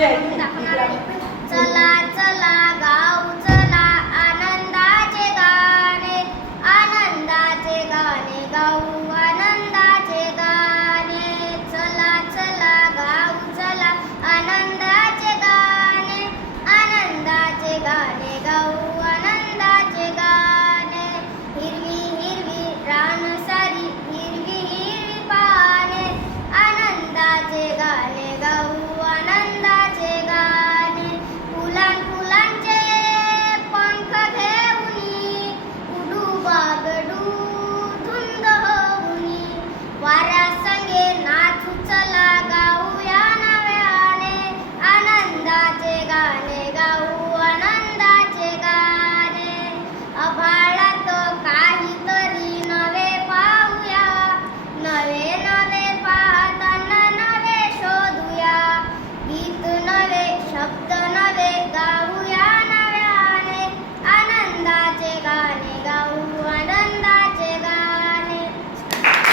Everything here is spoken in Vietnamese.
Để.